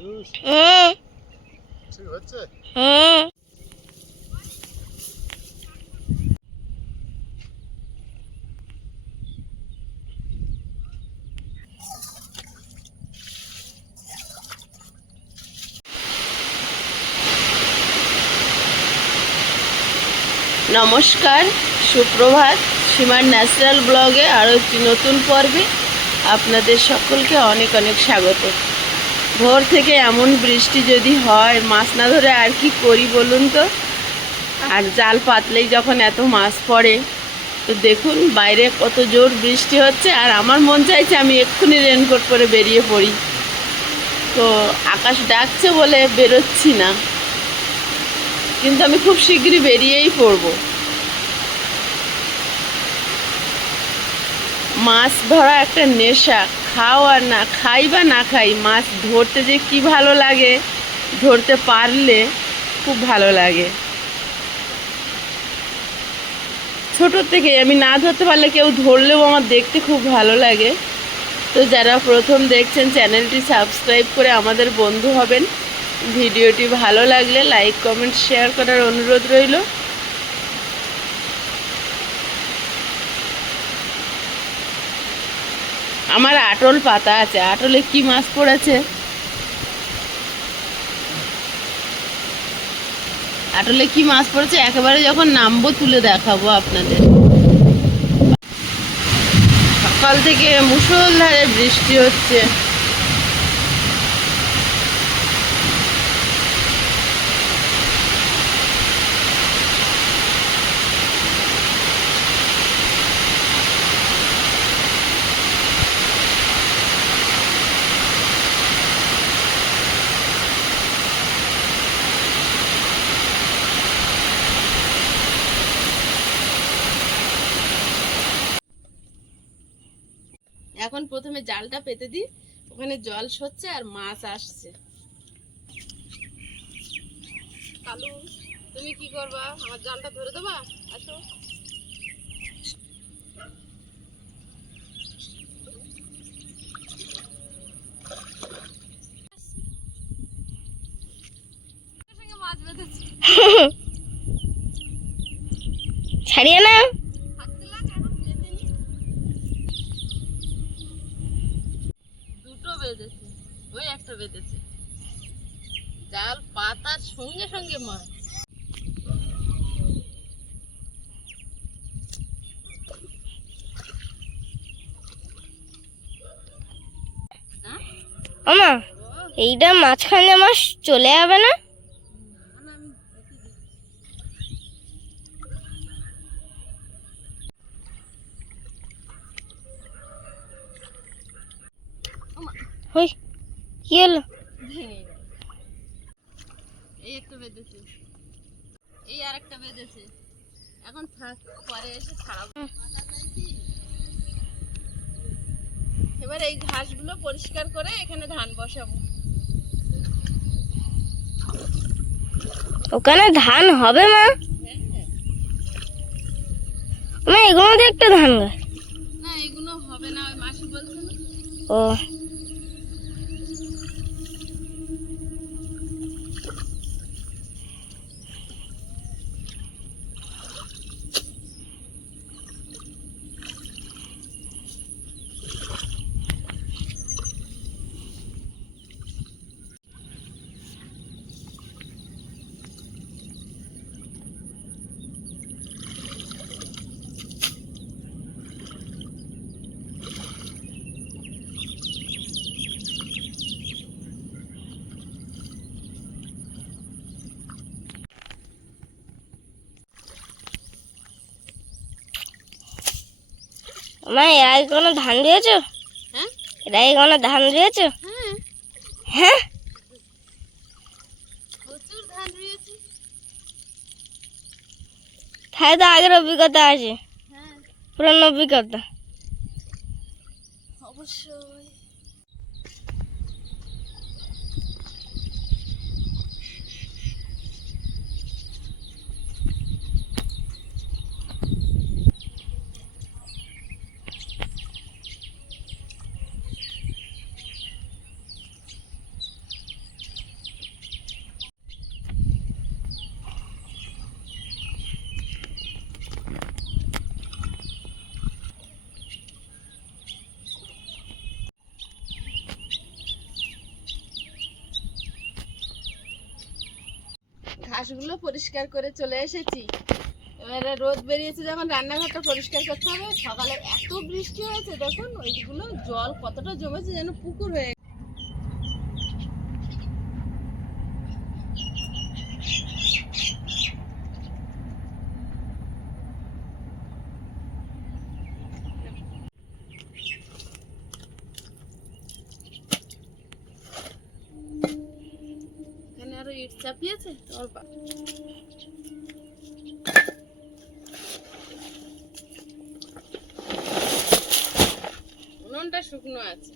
নমস্কার সুপ্রভাত সীমার ন্যাচারাল ব্লগে আরও একটি নতুন পর্বে আপনাদের সকলকে অনেক অনেক স্বাগত। ভোর থেকে এমন বৃষ্টি যদি হয়, মাছ না ধরে আর কি করি বলুন তো? আর জাল পাতলেই যখন এত মাছ পড়ে, তো দেখুন বাইরে কত জোর বৃষ্টি হচ্ছে। আর আমার মন চাইছে আমি এক্ষুনি রেনকোট পরে বেরিয়ে পড়ি। তো আকাশ ডাকছে বলে বেরোচ্ছি না। কিন্তু আমি খুব শীঘ্রই বেরিয়েই পড়ব। মাছ ধরা একটা নেশা। খাও আর না খাই বা না খাই, মাছ ধরতে যে কি ভালো লাগে, ধরতে পারলে খুব ভালো লাগে। ছোটোর থেকে আমি না ধরতে পারলে কেউ ধরলেও আমার দেখতে খুব ভালো লাগে। তো যারা প্রথম দেখছেন, চ্যানেলটি সাবস্ক্রাইব করে আমাদের বন্ধু হবেন। ভিডিওটি ভালো লাগলে লাইক, কমেন্ট, শেয়ার করার অনুরোধ রইল। আমার আটল পাতা আছে, আটলে কি মাছ পড়েছে? আটলে কি মাছ পড়েছে? একেবারে যখন নামবো, তুলে দেখাবো আপনাদের। সকাল থেকে মুষলধারে বৃষ্টি হচ্ছে এখন প্রথমে জালটা পেতে দিই। ওখানে জল সরছে আর মাছ আসছে। কালু, তুমি কি করবা? আমার জালটা ধরে দেবা? আসো মাছ বেঁধেছি ছাড়িয়ে না দুটো বেঁধেছে ওই একটা বেঁধেছে জাল পাতার সঙ্গে সঙ্গে মাছ আমা এইটা মাঝখানে আমার চলে যাবে না? হই কি হলো? এই একটা বেঁধেছে। এই আর একটা বেঁধেছে। এখন থাক পরে এসে ছাড়াবো এবার এই ঘাসগুলো পরিষ্কার করে এখানে ধান বসাবো। ওখানে ধান হবে মা। মা এগুলো একটা ধান গাছ। না এগুলো হবে না ওই মাসি বলছিল ও। মা এর আগে কোনো ধান দিয়েছ? হ্যাঁ? এর আগে কোনো ধান দিয়েছ? হ্যাঁ। হ্যাঁ? তাই তো আগের অভিজ্ঞতা আছে। হ্যাঁ। পুরনো অভিজ্ঞতা। অবশ্যই। মাছগুলো পরিষ্কার করে চলে এসেছি। এবারে রোদ বেরিয়েছে যখন রান্নাঘরটা পরিষ্কার করতে হবে। সকালে এত বৃষ্টি হয়েছে, দেখুন, ওইগুলো জল কতটা জমেছে যেন পুকুর হয়ে এখানে আরও ইট উনুনটা শুকনো আছে।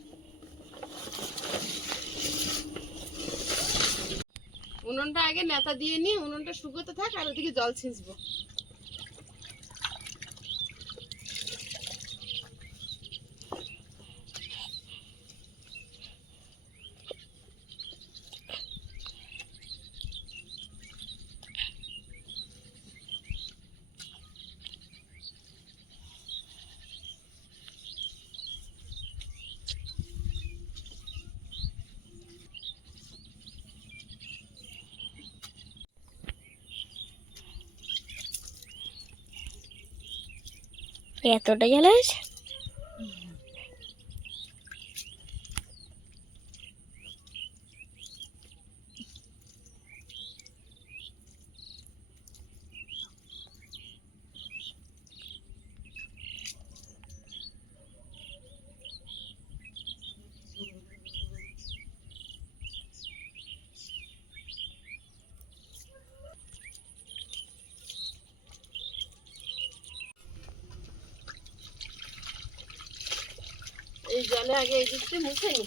উনুনটা আগে নেতা দিয়ে নি উনুনটা শুকোতে থাক আর ওদিকে জল ছিঁচবো। criatura এই জলে আগে এই দিকটা মুছে নি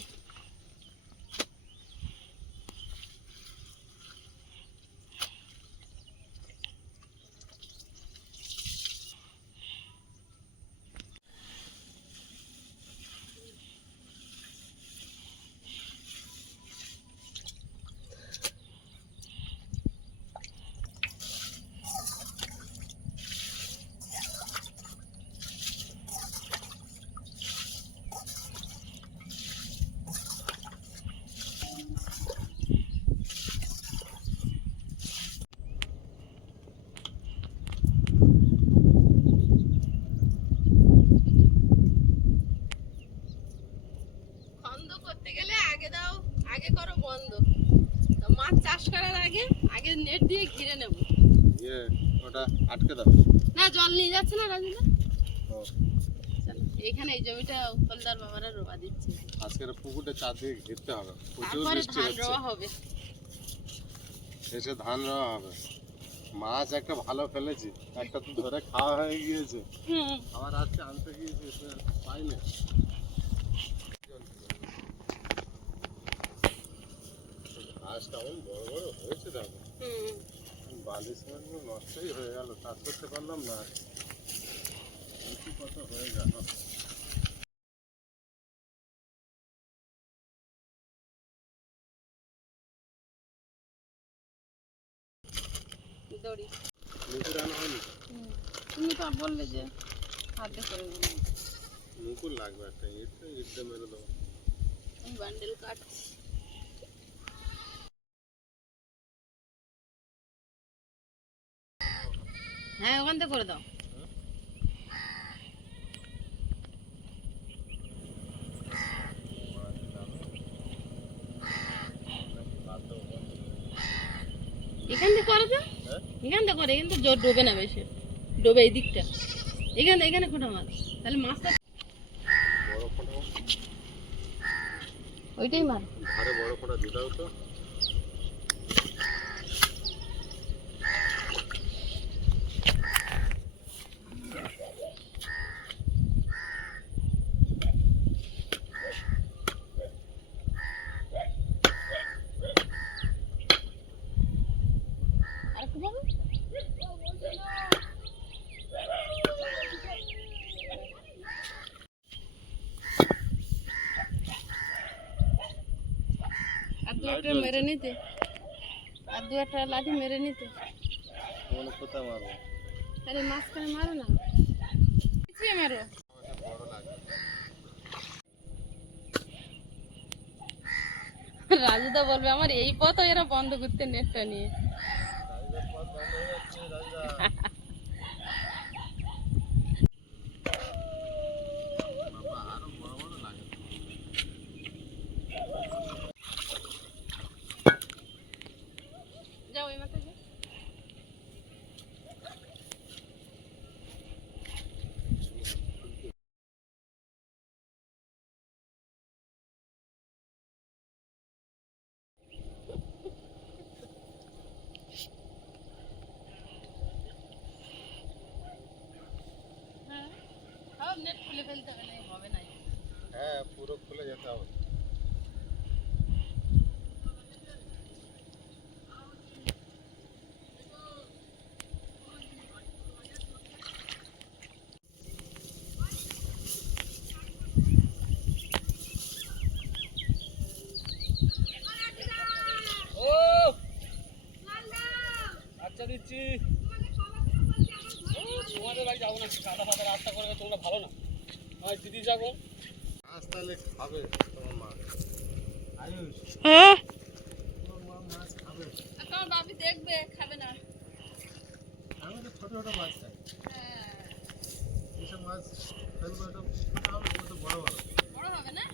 বন্ধ করতে গেলে আগে দাও আগে করো বন্ধ তো মাছ চাষ করার আগে আগে নেট দিয়ে ঘিরে নেব ইয়ে ওটা আটকে দাও। না জল নিয়ে যাচ্ছে না রাজুদা এইখানে এই জমিটা উৎপলদার বাবারা রোয়া দিচ্ছে। আজকের পুকুরটা চারদিকে ঘিরতে হবে প্রচুর বৃষ্টি হচ্ছে। রোয়া হবে। এসে ধান রোয়া হবে। মাছ একটা ভালো ফেলেছি একটা তো ধরে খাওয়া হয়ে গিয়েছে। আবার আজকে আনতে গিয়েছি পাইনি। ঘাস কেমন বড় বড় হয়েছে দেখো হুম। বালি সিমেন্ট নষ্টই হয়ে গেল কাজ করতে পারলাম না। বেশি কত হয়ে গেল? দড়ি। তুমি তো বললে যে হাতে করে। মুকুর লাগবে একটা ইট ইট মেরে দেবো। আমি বান্ডেল কাটছি। হ্যাঁ ওখান থেকে করে দাও। এখান থেকে করে হ্যাঁ? এখান থেকে করে থেকে জোর ডোবে না বেশি। ডোবে এই দিকটা। এখানে এখানে খোঁটা মাছ। তাহলে মাছটা ওইটাই মার ধারে বড় দিয়ে দাও তো আর একটু যাবে আর দু একটা মেরে নিতে। আর দু একটা লাঠি মেরে নিতে। কোথায় মারবো। আরে মাঝখানে মারো না। পিছিয়ে মারো। রাজুদা বলবে আমার এই পথ এরা বন্ধ করতে নেটটা নিয়ে রাজুদা বাবা আরও বড় বড় লাগে যাও এই মাথায় যাও হ্যাঁ নেট খুলে ফেলতে হবে না হবে না হ্যাঁ পুরো খুলে যেতে হবে ও আচ্ছা দিচ্ছি ও, তোমাদের বাড়ি যাব না কাদা ফাদা রাস্তা করে তোমরা ভালো না নয় দিদি যাব মাছ তাহলে খাবে তোমার মা আয়ুষ তোমার মাছ বাবি দেখবে খাবে না আমি তো ছোট ছোট মাছ চাই এইসব মাছ ফেলব এটা হবে বড় বড় বড় হবে না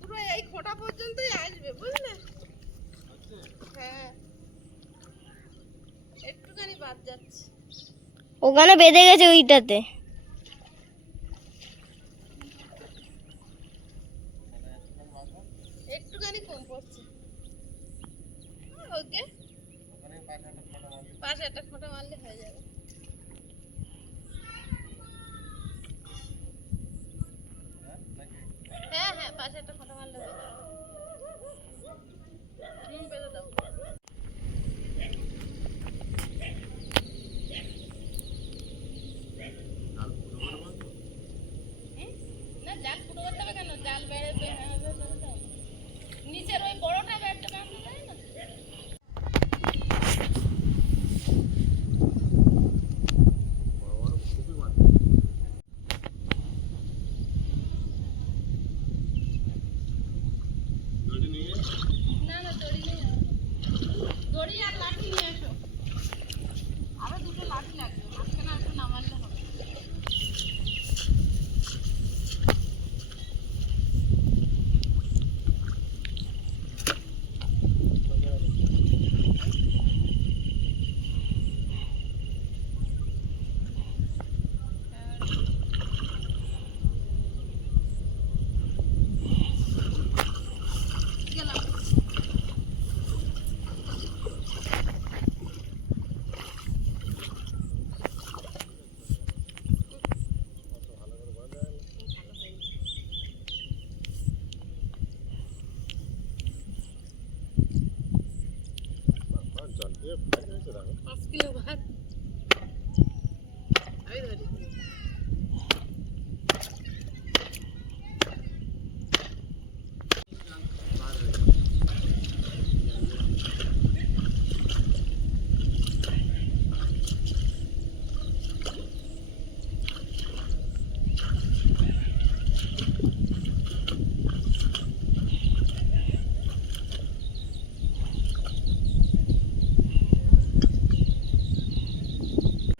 পুরো এই খোটা পর্যন্তই আসবে, বুঝলে? হ্যাঁ একটুখানি বাদ যাচ্ছে ওখানে বেঁধে গেছে ওইটাতে। একটুখানি কম পড়ছে ওকে। একটা ছোট পাশে একটা খোটা মারলে হয়ে যাবে। হ্যাঁ হ্যাঁ হ্যাঁ পাশে একটা খোটা মারলে হয়ে যাবে।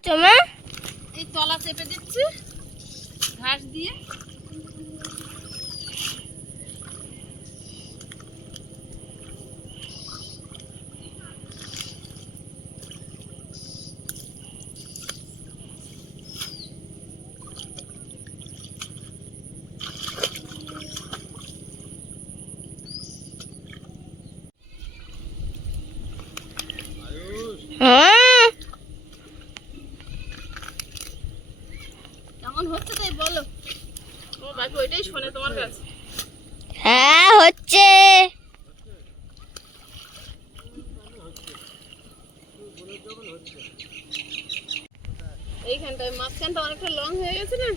তোমা এই তলা চেপে দিচ্ছি ঘাস দিয়ে। না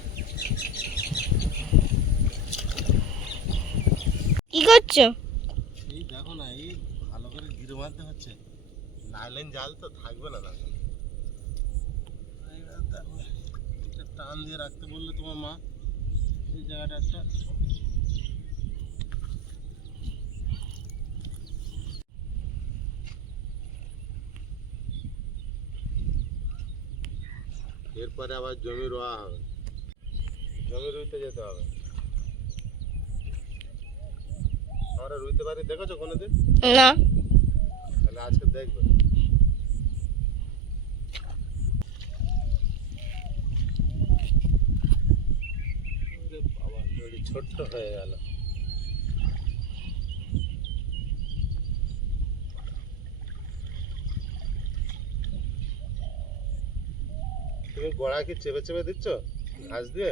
কি করছ? এই দেখো না, এই ভালো করে গিরে মারতে হচ্ছে। নাইলেন জাল তো থাকবে না না টান দিয়ে রাখতে বললে তোমার মা, এই জায়গাটা একটা। এরপরে আবার জমি রোয়া হবে। জমি রুইতে যেতে হবে। আমরা রুইতে পারি দেখেছ কোনোদিন? না। তাহলে আজকে দেখবে। ছোট্ট হয়ে গেল। তুমি গোড়া কি চেপে চেপে দিচ্ছ? ঘাস দিয়ে?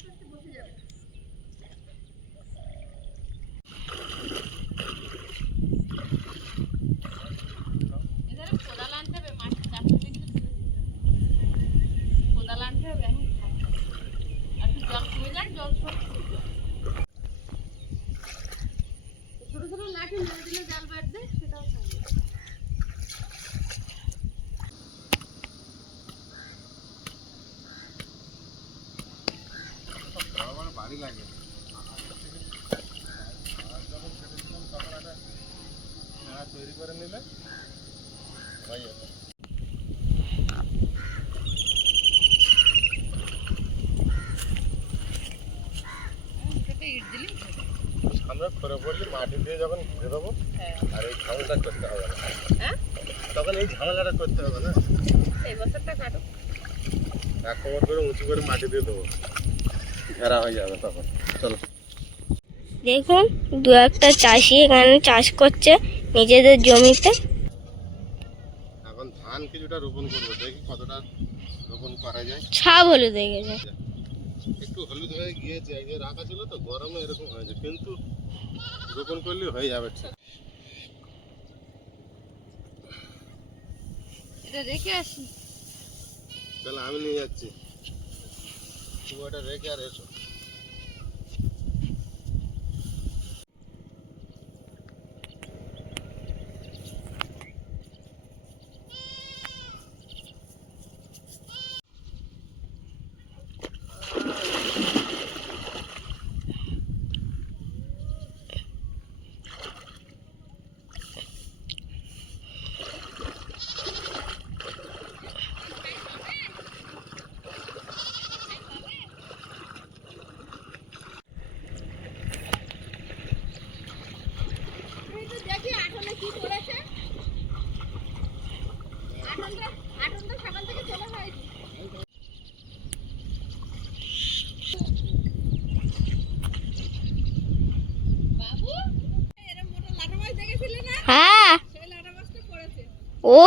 কোদাল আনতে হবে মাটি চাপতে দিলে কোদাল আনতে হবে এখন আর একটু জল কমে যাক জল সব ছোট ছোট লাঠি মেরে দিলে জাল বাঁধবে সেটাও থাকবে আমার বাড়ি লাগে। হ্যাঁ তৈরি করে নিলে। হয়ে যাবে আমরা করে পড়লে মাটি দিয়ে যখন ঘিরে দেবো আর এই ঝামেলাটা করতে হবে না। হ্যাঁ? তখন এই ঝামেলাটা করতে হবে না। এই বছরটা কাটো এক কোমর করে উঁচু করে মাটি দিয়ে দেবো। ঘেরা হয়ে যাবে তখন। চলো। দেখুন দু একটা চাষি এখানে চাষ করছে নিজেদের জমিতে। এখন ধান কিছুটা রোপণ করব দেখি কতটা রোপণ করা যায়। ছাপ হলুদ হয়ে গেছে। একটু হলুদ হয়ে গিয়েছে যে রাখা ছিল তো গরমে এরকম হয়েছে কিন্তু রোপণ করলে হয়ে যাবে ঠিক। এটা রেখে আসি। তাহলে আমি নিয়ে যাচ্ছি। তুমি ওটা রেখে আর এসো দেখি আটনে কি করেছে আটনটা আটনটা সকাল থেকে চলে হয়েছে বাবু এরম মোটা লাটা মাছ দেখেছিলে না হ্যাঁ সেই লাটা মাছটা পড়েছে ও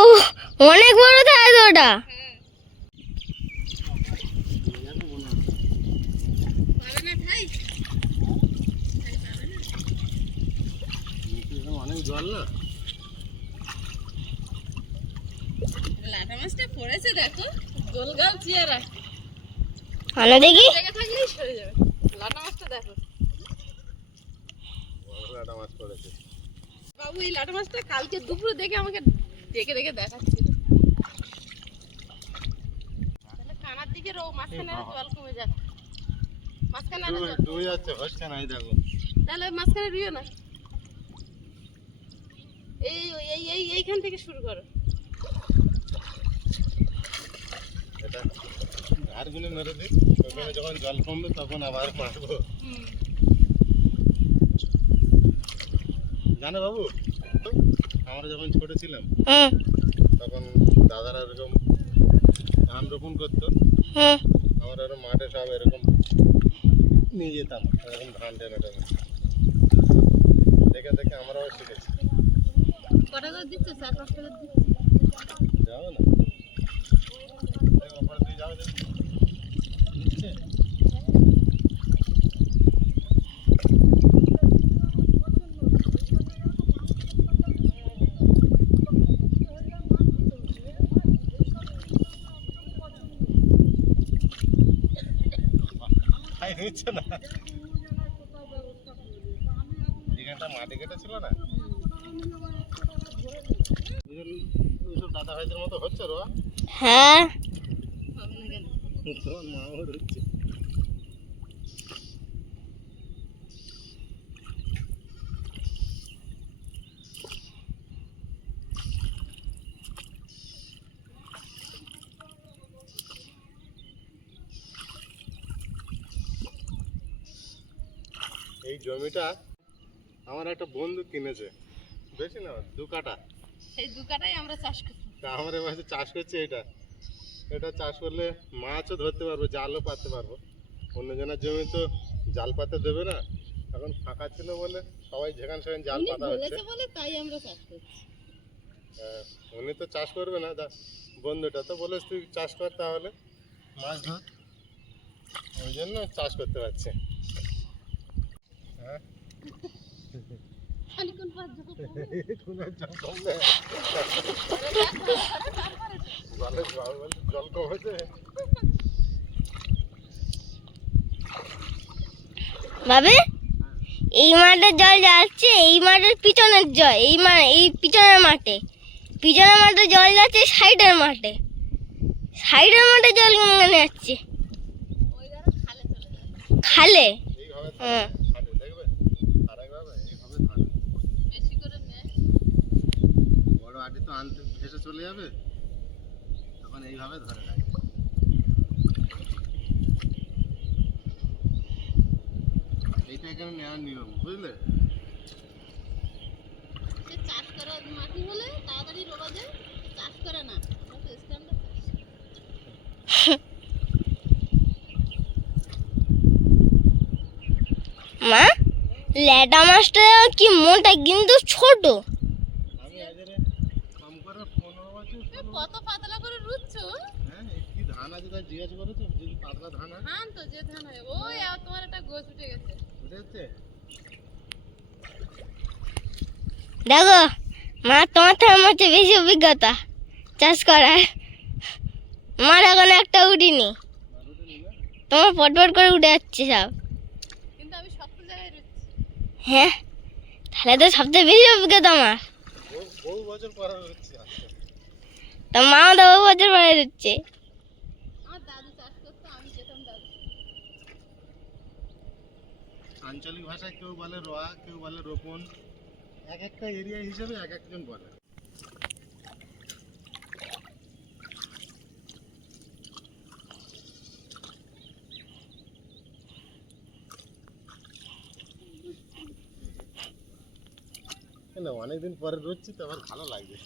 অনেক বড় থাকে তো ওটা। হ্যাঁ অনেক জল না লাটা মাছটা পড়েছে দেখো। গোলগাল চেয়ারা আনা দেখি। সরে যাবে। লাটা মাছটা দেখো। বড় মাছ পড়েছে। বাবু এই লাটা মাছটা কালকে দুপুরে দেখে আমাকে দেখে দেখে দেখাচ্ছিল তাহলে কানার দিকে রো মাঝখানে আর জল কমে যাক। মাঝখানে ডুবে যাচ্ছে হচ্ছে দেখো। তাহলে মাঝখানে রুইও না? এই এই এই এইখান থেকে শুরু করো। ধারগুলো মেরে দিই। ওখানে যখন জল কমবে তখন আবার মারবো জানো বাবু? আমরা যখন ছোট ছিলাম হুম তখন দাদারা এরকম ধান রোপণ করতো। হুম আমরা এরকম মাঠে সব এরকম নিয়ে যেতাম এরকম ধান টেনে টেনে। দেখে দেখে আমরাও শিখেছি। কটা করে দিচ্ছে? চার পাঁচ টাকা দিচ্ছে? যাও না। নিচ্ছে না। এখানটা মাটি কেটে ছিল না? দাদা ভাইদের মতো হচ্ছে রোয়া? হ্যাঁ। তোমার মাও হচ্ছে। এই জমিটা আমার একটা বন্ধু কিনেছে। বেশি না? দু কাটা সেই দু কাটাই আমরা চাষ করি তা আমার এবার চাষ করছে এটা এটা চাষ করলে মাছও ধরতে পারব জালও পাততে পারব। অন্যজনের জমি তো জাল পাতে দেবে না। এখন ফাঁকা ছিল বলে সবাই যেখানে সেখানে জাল পাতা হচ্ছে। বলে তাই আমরা চাষ করছি। হ্যাঁ, উনি তো চাষ করবে না। দা বন্ধুটা তো বলে তুই চাষ কর তাহলে। মাছ ধর। ওই জন্য চাষ করতে পারছে। বাবে, এই মাঠের জল যাচ্ছে, এই মাঠের পিছনের জল, এই মা, এই পিছনের মাঠে। পিছনের মাঠে জল যাচ্ছে, সাইডের মাঠে। সাইডের মাঠে জল কেন যাচ্ছে? খালে। হ্যাঁ থাকে দেখবে আরেকভাবে এইভাবে থাকে বেশি করে নেয় বড় আটি তো আনতে ভেসে চলে যাবে? তখন এইভাবে ধরে রাখবে। এইটা এখানে নেওয়ার নিয়ম বুঝলে? চাষ করার মাটি হলে তাড়াতাড়ি রোগা যায় চাষ করে না। আমরা তো স্ট্যান্ডার্ড চাষ মা ল্যাটা মাছটা কি মোটা কিন্তু ছোট আমি আজকে কম করে পনেরো বছর ষোলো বছর- কত পাতলা করে রুচ্ছ হ্যাঁ এই কি ধান আছে তা যদি পাতলা ধান হয় ধান তো যে ধান হয়। ওই আর তোমার একটা গোছ উঠে গেছে। বুঝে যাচ্ছে দেখো মা তোমার থেকে আমার চেয়ে বেশি অভিজ্ঞতা চাষ করার। মার এখন একটা উঠিনি। তোমার পটপট করে উঠে যাচ্ছে সব। কিন্তু আমি শক্ত জায়গায় হ্যাঁ তাহলে তো সবচেয়ে বেশি অভিজ্ঞতা আমার বহু বছর পরে হচ্ছে আজকে তা মাও তো বহু বছর পরে দিচ্ছে আমার দাদু চাষ করতো আমি যেতাম দাদু আঞ্চলিক ভাষায় কেউ বলে রোয়া, কেউ বলে রোপণ। এক একটা এরিয়া হিসেবে এক একজন বলে। অনেকদিন পরে রুচ্ছি তো আমার ভালো লাগবে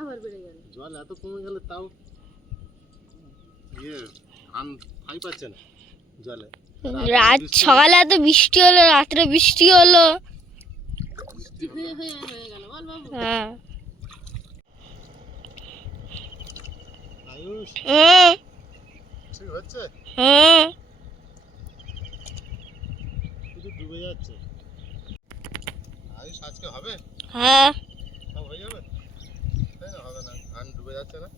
আবার বেড়ে গেল জল এত কমে গেলে তাও। ইয়ে ধান খাই পাচ্ছে না জলে। রাত সকালে এত বৃষ্টি হলো রাত্রে বৃষ্টি হলো। বৃষ্টি হবে। গেল। বল বাবু আয়ুষ। হুম ঠিক হচ্ছে? হুম শুধু ডুবে যাচ্ছে। আজকে হবে? হ্যাঁ। সব হয়ে যাবে? হবে না। ধান ডুবে যাচ্ছে না?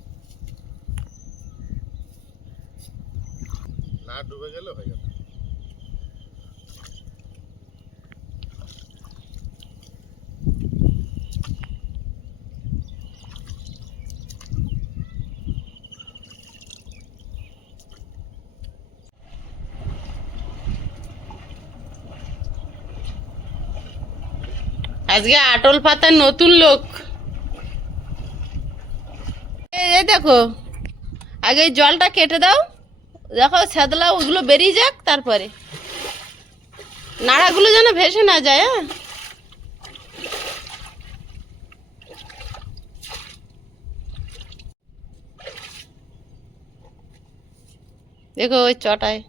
না ডুবে গেলে হয়ে যাবে। আজকে আটল পাতার নতুন লোক এই দেখো। আগে জলটা কেটে দাও। দেখো ছাদলা ওগুলো বেরিয়ে যাক, তারপরে। নাড়াগুলো যেন ভেসে না যায় হ্যাঁ? দেখো ওই চটায়।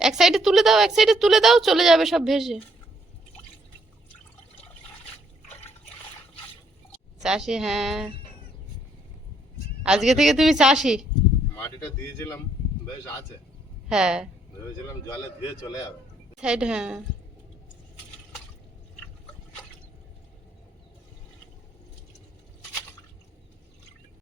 এক সাইডে তুলে দাও, এক সাইডে তুলে দাও, চলে যাবে সব ভেসে। চাষি হ্যাঁ। আজকে থেকে তুমি চাষি। মাটিটা দিয়েছিলাম বেশ আছে। হ্যাঁ। ভেবেছিলাম জলে দিয়ে চলে যাবে। সাইড হ্যাঁ।